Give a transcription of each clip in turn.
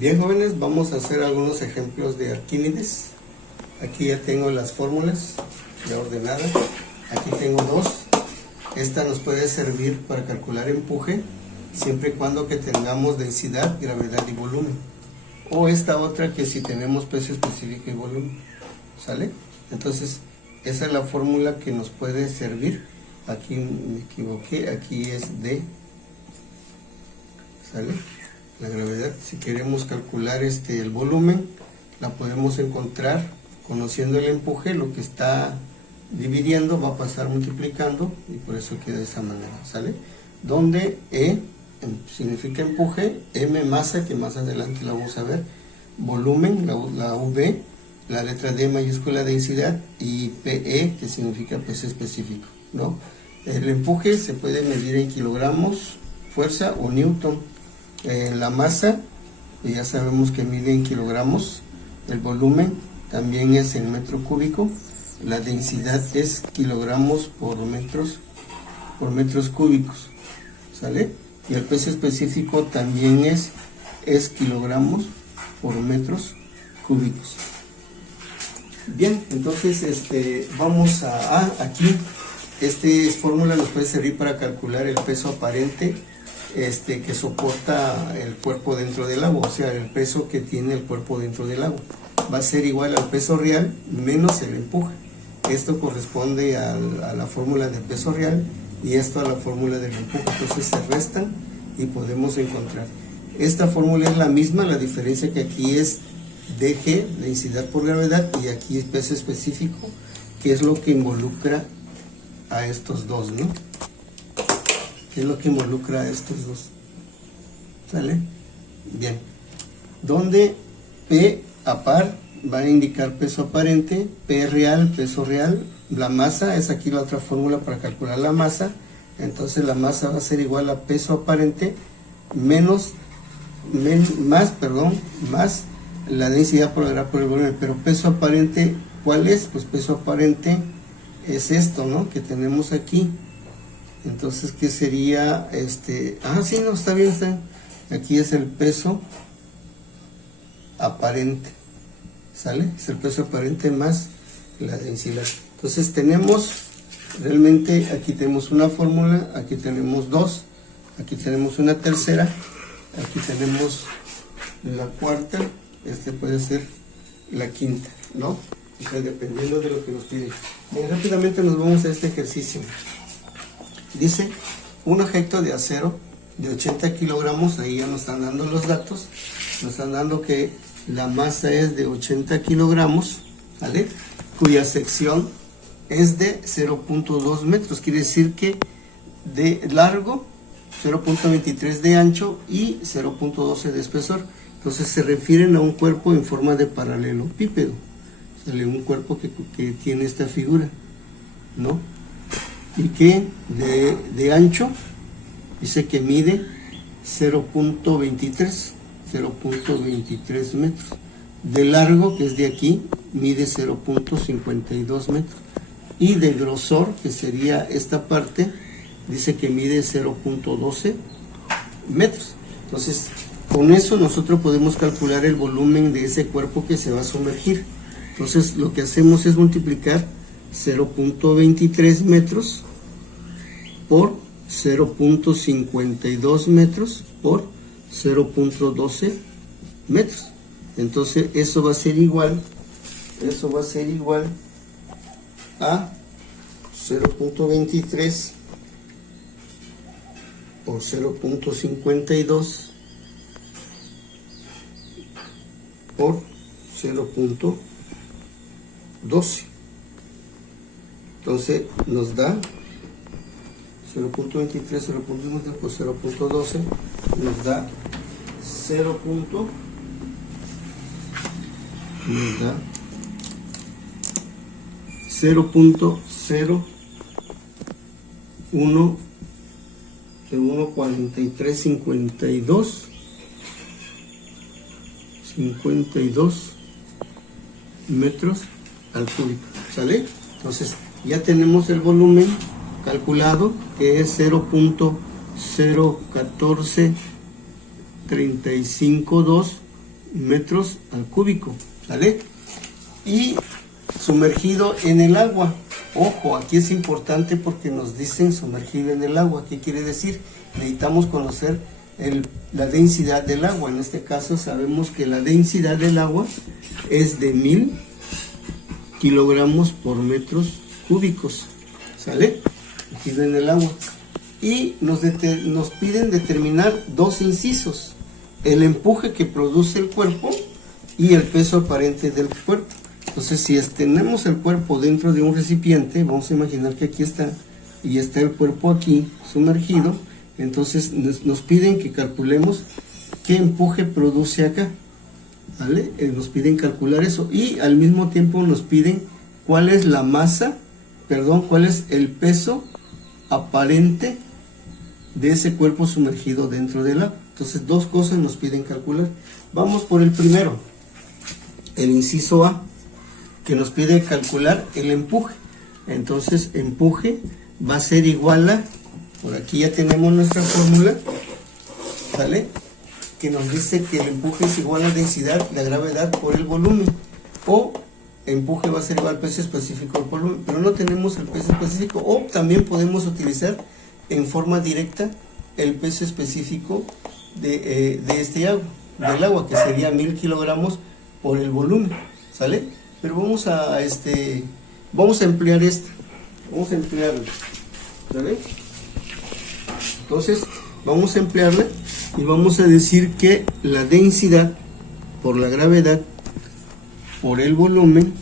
Bien, jóvenes, vamos a hacer algunos ejemplos de Arquímedes. Aquí ya tengo las fórmulas ya ordenadas. Aquí tengo dos. Esta nos puede servir para calcular empuje, siempre y cuando que tengamos densidad, gravedad y volumen. O esta otra que si tenemos peso específico y volumen. ¿Sale? Entonces, esa es la fórmula que nos puede servir. Aquí me equivoqué, aquí es D. ¿Sale? La gravedad. Si queremos calcular el volumen, la podemos encontrar conociendo el empuje. Lo que está dividiendo va a pasar multiplicando y por eso queda de esa manera. ¿Sale? Donde E significa empuje, M masa, que más adelante la vamos a ver, volumen, la V, la letra D mayúscula, densidad, y PE, que significa peso específico, ¿no? El empuje se puede medir en kilogramos, fuerza o newton. La masa, ya sabemos que mide en kilogramos. El volumen también es en metro cúbico. La densidad es kilogramos por metros cúbicos. ¿Sale? Y el peso específico también es kilogramos por metros cúbicos. Bien, entonces vamos a aquí. Esta fórmula nos puede servir para calcular el peso aparente que soporta el cuerpo dentro del agua, o sea, el peso que tiene el cuerpo dentro del agua. Va a ser igual al peso real menos el empuje. Esto corresponde a la fórmula del peso real y esto a la fórmula del empuje. Entonces se restan y podemos encontrar. Esta fórmula es la misma, la diferencia que aquí es dg, densidad por gravedad, y aquí es peso específico, que es lo que involucra a estos dos, ¿no? ¿Qué es lo que involucra a estos dos? ¿Sale? Bien. Donde P a par va a indicar peso aparente, P real, peso real, la masa es aquí la otra fórmula para calcular la masa. Entonces la masa va a ser igual a peso aparente más la densidad por el volumen. Pero peso aparente, ¿cuál es? Pues peso aparente es esto, ¿no? Que tenemos aquí. Entonces, ¿qué sería sí, no, está bien, está bien. Aquí es el peso aparente. ¿Sale? Es el peso aparente más la densidad. Entonces tenemos, realmente aquí tenemos una fórmula, aquí tenemos dos, aquí tenemos una tercera, aquí tenemos la cuarta, puede ser la quinta, ¿no? O sea, dependiendo de lo que nos piden. Bien, rápidamente nos vamos a este ejercicio. Dice, un objeto de acero de 80 kilogramos, ahí ya nos están dando los datos, nos están dando que la masa es de 80 kilogramos, ¿vale? Cuya sección es de 0.2 metros, quiere decir que de largo, 0.23 de ancho y 0.12 de espesor. Entonces se refieren a un cuerpo en forma de paralelepípedo, ¿sale? Un cuerpo que tiene esta figura, ¿no? Y que de ancho dice que mide 0.23 metros. De largo, que es de aquí, mide 0.52 metros. Y de grosor, que sería esta parte, dice que mide 0.12 metros. Entonces, con eso nosotros podemos calcular el volumen de ese cuerpo que se va a sumergir. Entonces, lo que hacemos es multiplicar 0.23 metros por 0.52 metros por 0.12 metros. Entonces eso va a ser igual a 0.23 por 0.52 por 0.12. Entonces nos da 0.23, 0.9 por 0.12, nos da 0.014352 metros al cúbico. ¿Sale? Entonces ya tenemos el volumen calculado, que es 0.014352 metros al cúbico, ¿sale? Y sumergido en el agua. Ojo, aquí es importante porque nos dicen sumergido en el agua. ¿Qué quiere decir? Necesitamos conocer la densidad del agua. En este caso sabemos que la densidad del agua es de 1000 kilogramos por metros cúbicos, ¿sale? Sumergido en el agua. Y nos piden determinar dos incisos: el empuje que produce el cuerpo y el peso aparente del cuerpo. Entonces, si tenemos el cuerpo dentro de un recipiente, vamos a imaginar que aquí está, y está el cuerpo aquí sumergido. Entonces nos piden que calculemos qué empuje produce acá, ¿vale? Nos piden calcular eso, y al mismo tiempo nos piden cuál es la masa, cuál es el peso aparente de ese cuerpo sumergido dentro del agua. Entonces, dos cosas nos piden calcular. Vamos por el primero, el inciso A, que nos pide calcular el empuje. Entonces, empuje va a ser igual a, por aquí ya tenemos nuestra fórmula, ¿vale? Que nos dice que el empuje es igual a la densidad, la gravedad por el volumen, o empuje va a ser igual al peso específico del volumen, pero no tenemos el peso específico. O también podemos utilizar en forma directa el peso específico de este agua, del agua, que sería 1000 kilogramos por el volumen, ¿sale? Pero vamos a emplear vamos a emplearlo, ¿sale? Entonces vamos a emplearla y vamos a decir que la densidad por la gravedad por el volumen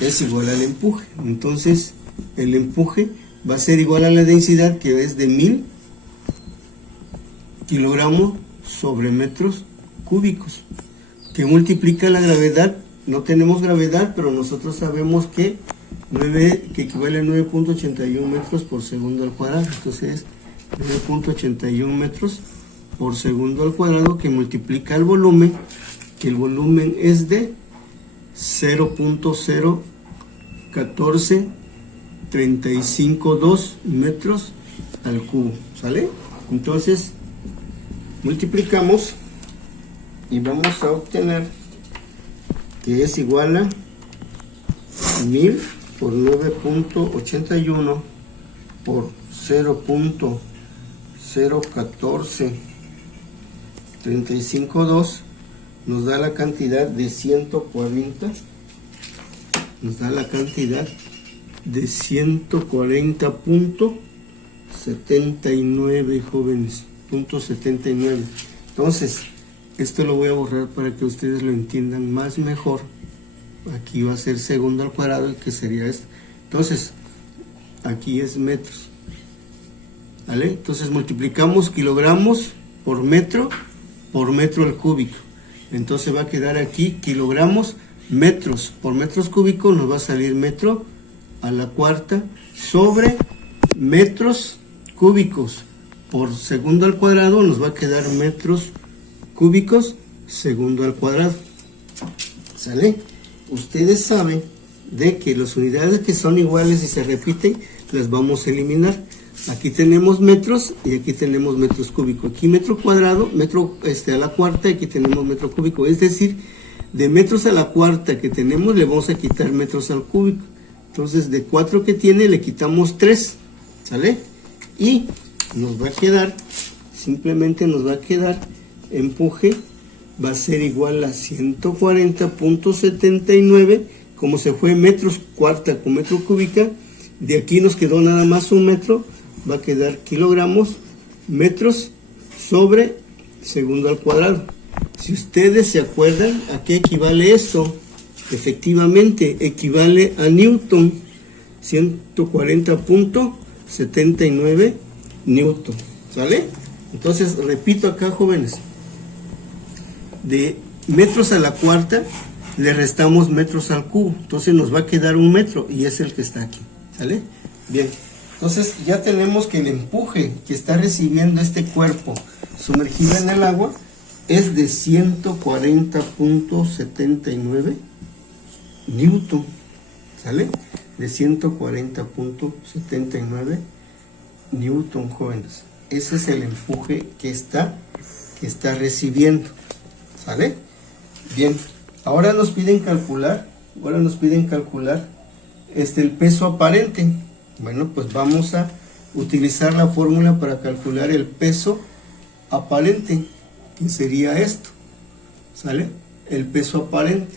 es igual al empuje. Entonces el empuje va a ser igual a la densidad, que es de 1000 kilogramos sobre metros cúbicos, que multiplica la gravedad. No tenemos gravedad, pero nosotros sabemos que equivale a 9.81 metros por segundo al cuadrado. Entonces 9.81 metros por segundo al cuadrado, que multiplica el volumen, que el volumen es de 0.014352 metros al cubo, ¿sale? Entonces multiplicamos y vamos a obtener que es igual a 1000 por 9.81 por 0.014352, nos da la cantidad de 140, nos da la cantidad de 140.79, jóvenes, .79. Entonces, esto lo voy a borrar para que ustedes lo entiendan más mejor. Aquí va a ser segundo al cuadrado, que sería esto. Entonces, aquí es metros, ¿vale? Entonces multiplicamos kilogramos por metro al cúbico. Entonces va a quedar aquí kilogramos, metros por metros cúbicos, nos va a salir metro a la cuarta sobre metros cúbicos por segundo al cuadrado, nos va a quedar metros cúbicos segundo al cuadrado, ¿sale? Ustedes saben de que las unidades que son iguales y se repiten las vamos a eliminar. Aquí tenemos metros y aquí tenemos metros cúbicos. Aquí metro cuadrado, metro a la cuarta, y aquí tenemos metro cúbico. Es decir, de metros a la cuarta que tenemos le vamos a quitar metros al cúbico. Entonces de 4 que tiene le quitamos 3, ¿sale? Y nos va a quedar, simplemente nos va a quedar, empuje va a ser igual a 140.79, como se fue metros cuarta con metro cúbica, de aquí nos quedó nada más un metro, va a quedar kilogramos, metros sobre segundo al cuadrado. Si ustedes se acuerdan, ¿a qué equivale esto? Efectivamente, equivale a Newton, 140.79 Newton, ¿sale? Entonces, repito acá, jóvenes, de metros a la cuarta le restamos metros al cubo, entonces nos va a quedar un metro, y es el que está aquí, ¿sale? Bien, entonces ya tenemos que el empuje que está recibiendo este cuerpo sumergido en el agua es de 140.79 Newton, ¿sale? De 140.79 Newton, jóvenes. Ese es el empuje que está recibiendo, ¿sale? Bien, ahora nos piden calcular, el peso aparente. Bueno, pues vamos a utilizar la fórmula para calcular el peso aparente, que sería esto, ¿sale? El peso aparente.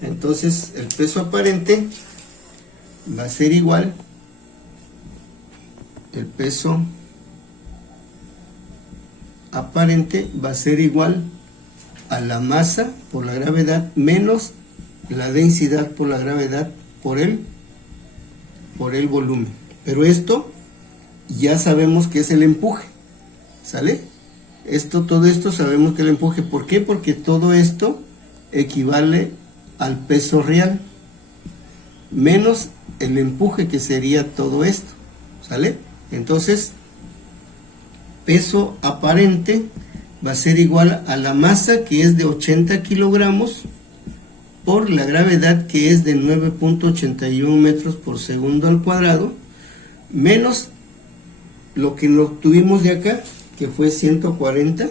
Entonces, el peso aparente va a ser igual, el peso aparente va a ser igual a la masa por la gravedad menos la densidad por la gravedad por el volumen. Pero esto ya sabemos que es el empuje, ¿sale? Todo esto sabemos que es el empuje. ¿Por qué? Porque todo esto equivale al peso real menos el empuje, que sería todo esto, ¿sale? Entonces, peso aparente va a ser igual a la masa, que es de 80 kilogramos, por la gravedad, que es de 9.81 metros por segundo al cuadrado, menos lo que obtuvimos de acá, que fue 140,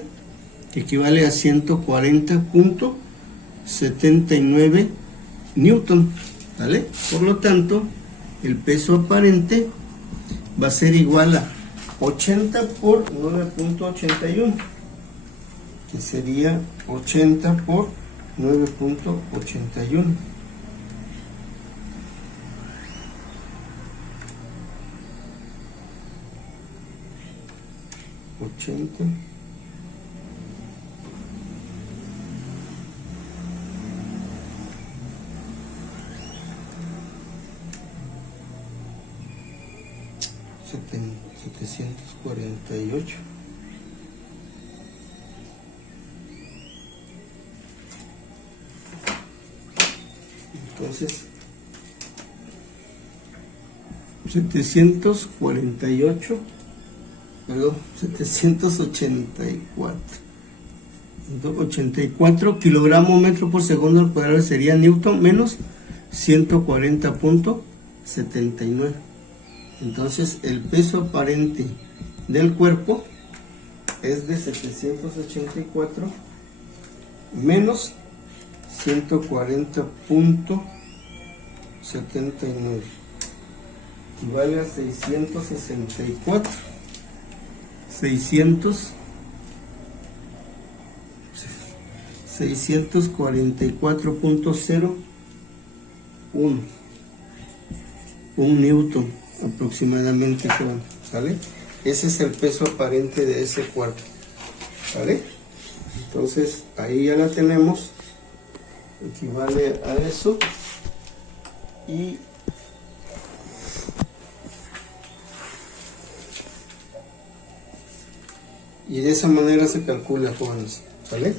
que equivale a 140.79 newton, ¿vale? Por lo tanto, el peso aparente va a ser igual a 80 por 9.81, que sería 80 por 9.81. $748. Entonces, 748, perdón, 84 kilogramos metro por segundo al cuadrado sería newton menos 140.79. Entonces, el peso aparente del cuerpo es de 784 menos 140.79, equivale a 644.01, un newton aproximadamente, ¿sale? Ese es el peso aparente de ese cuerpo, ¿sale? Entonces, ahí ya la tenemos, equivale a eso, y de esa manera se calcula, jóvenes, ¿sale?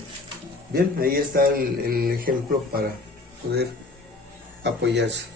Bien, ahí está el ejemplo para poder apoyarse.